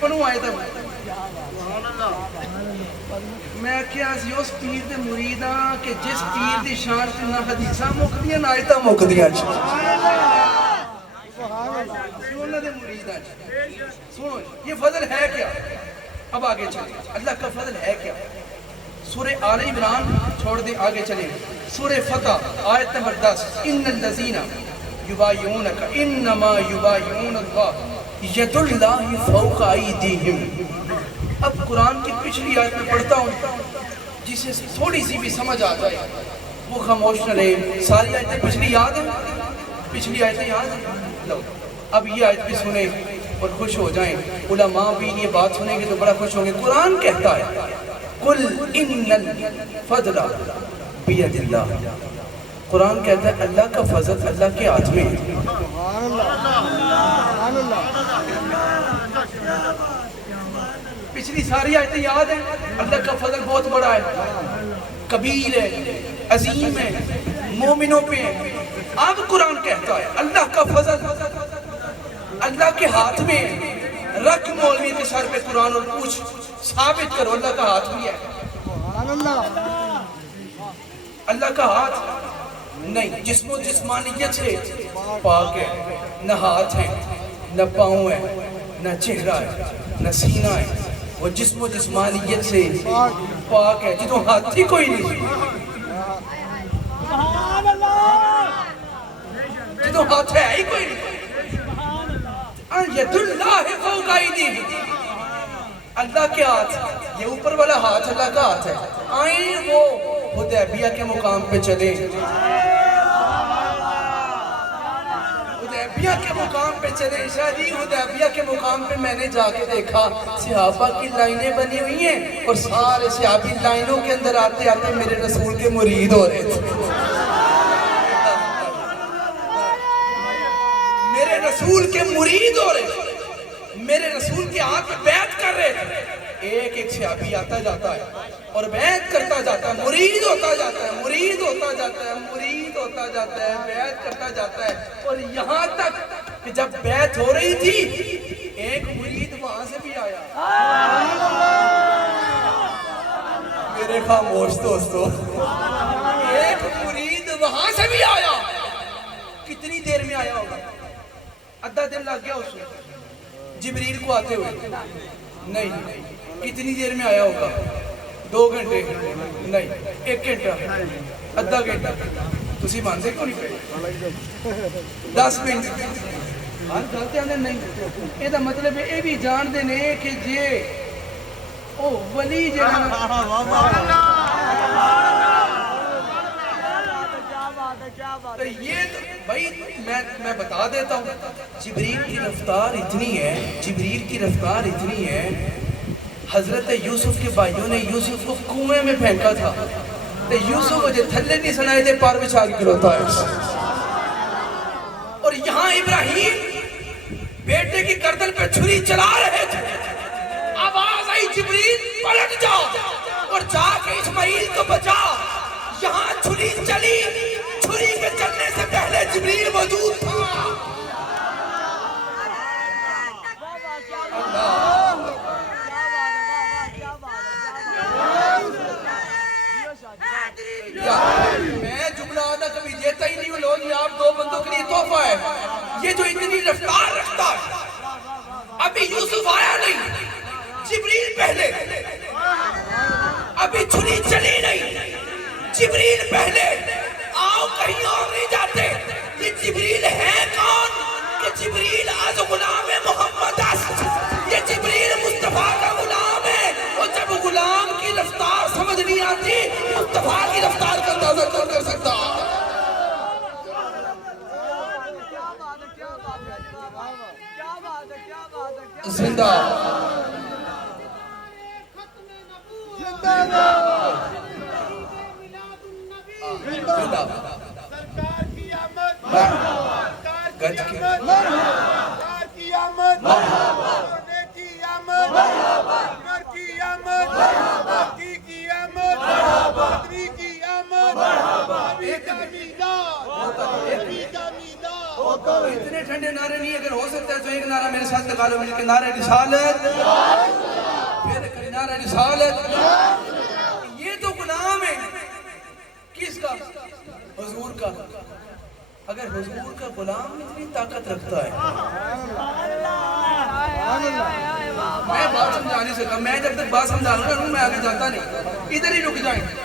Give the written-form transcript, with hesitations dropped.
پڑھوں آئے تھا میں کیا سی اس پیر دے مریداں کہ جس پیر دی شان سے نہ حدیثاں مکدیاں نہ آیتاں مکدیاں سنوں دے مریداں سنو یہ فضل ہے کیا؟ اب آگے چلیں اللہ کا فضل ہے کیا؟ سورہ آل عمران چھوڑ دیں آگے چلیں سورہ فتح آیت نمبر 10 ان الذین یبایعونک انما یبایعون اللہ ید اللہ فوق ایدیہم۔ اب قرآن کی پچھلی آیت میں پڑھتا ہوں جسے تھوڑی سی بھی سمجھ آ جائے وہ خاموش نہ رہے۔ ساری آیتیں پچھلی یاد ہیں؟ پچھلی آیتیں یاد ہیں؟ لو اب یہ آیت بھی سنیں اور خوش ہو جائیں۔ علماء بھی یہ بات سنیں گے تو بڑا خوش ہوں گے۔ قرآن کہتا ہے قل ان الفضل بید اللہ، قرآن کہتا ہے اللہ کا فضل اللہ کے ہاتھ میں ہے۔ پچھلی ساری آیتیں یاد ہیں؟ اللہ کا فضل بہت بڑا ہے، کبیر ہے، عظیم ہے، مومنوں پہ ہے۔ اب قرآن کہتا ہے اللہ کا فضل اللہ کے ہاتھ میں ہے۔ رکھ مولوی کے سر پہ قرآن اور پوچھ ثابت کرو اللہ کا ہاتھ بھی ہے۔ اللہ کا ہاتھ نہیں، جسم و جسمانیت سے پاک ہے، نہ ہاتھ ہے، نہ پاؤں ہے، نہ چہرہ ہے، نہ سینہ ہے، وہ جسم و جسمانیت سے پاک ہے جدوں ہاتھ ہی کوئی نہیں، جدوں ہاتھ ہے ہی کوئی نہیں۔ ید اللہ فوق ایدیہم، اللہ کے ہاتھ، یہ اوپر والا ہاتھ اللہ کا ہاتھ ہے۔ آئیں وہ حدیبیہ کے مقام پہ چلیں، حدیبیہ کے مقام پہ چلیں، شاہدی حدیبیہ کے مقام پہ میں نے جا کے دیکھا صحابہ کی لائنیں بنی ہوئی ہیں اور سارے صحابی لائنوں کے اندر آتے آتے میرے رسول کے مرید ہو رہے تھے، میرے رسول کے مرید ہو رہے تھے، میرے رسول کے ہاتھ پہ بیعت کر رہے تھے۔ ایک ایک صحابی آتا جاتا ہے اور بیعت کرتا جاتا ہے، مرید ہوتا جاتا ہے، مرید ہوتا جاتا ہے، مرید ہوتا جاتا ہے، بیعت کرتا جاتا ہے، اور یہاں تک کہ جب بیعت ہو رہی تھی ایک مرید وہاں سے بھی آیا۔ میرے خاموش دوستو، ایک مرید وہاں سے بھی آیا۔ کتنی دیر میں آیا ہوگا؟ آدھا دن لگ گیا اس کو جبریل کو آتے ہوئے؟ نہیں۔ کتنی دیر میں آیا ہوگا؟ 2 گھنٹے؟ نہیں، 1 گھنٹہ، آدھا گھنٹہ؟ تسی مانتے کیوں نہیں پہ 10 منٹ ہر گلتے آنے نہیں۔ یہ دا مطلب ہے یہ بھی جان دے نے کہ جے او ولی تو یہ بھائی میں بتا دیتا ہوں جبریل کی رفتار اتنی ہے، جبریل کی رفتار اتنی ہے، حضرت یوسف کے بھائیوں نے یوسف کو کنویں میں پھینکا تھا تو یوسف مجھے تھلے نہیں سنائے تھے پار بچھا کے گروتا ہے، اور یہاں ابراہیم بیٹے کی گردن پہ چھری چلا رہے تھے، آواز آئی جبریل پلٹ جا اور جا کے اسماعیل کو بچا۔ یہاں چھری چلی، چھری کے چلنے سے پہلے جبریل موجود تھا۔ میں جملہ آدھا کبھی دیتا ہی نہیں ہوں، لو جی آپ 2 بندوں کے لیے تحفہ ہے۔ یہ جو اتنی رفتار رکھتا ہے، ابھی یوسف آیا نہیں، جبریل پہلے، ابھی چھری چلی نہیں، جبریل پہلے۔ آؤ کہیں اور نہیں جاتے، یہ جبریل ہے کون؟ کہ جبریل آج غلام محمد است، یہ جبریل مصطفیٰ کا غلام ہے، اور جب غلام کی رفتار سمجھ نہیں آتی مصطفیٰ کی رفتار کا اندازہ کون کر سکتا؟ زندہ سرکار کی آمد، گج کی سرکار کی آمد، سونے کی آمد، عمر کی آمد، مکی کی آمد، بدری کی آمد، نبی کا میلاد، نبی کا میلاد۔ اتنے ٹھنڈے نعرے نہیں، اگر ہو سکتا ہے تو ایک نعرہ میرے ساتھ لگا لو مل کے، نعرہ رسالت، پھر کہیں نعرہ رسالت۔ یہ تو غلام ہے کس کا؟ حضور کا۔ اگر حضور کا غلام اتنی طاقت رکھتا ہے، میں بات سمجھانے سے کہا، میں جب تک بات سمجھا رہا ہوں میں آگے جاتا نہیں، ادھر ہی رک جائیں۔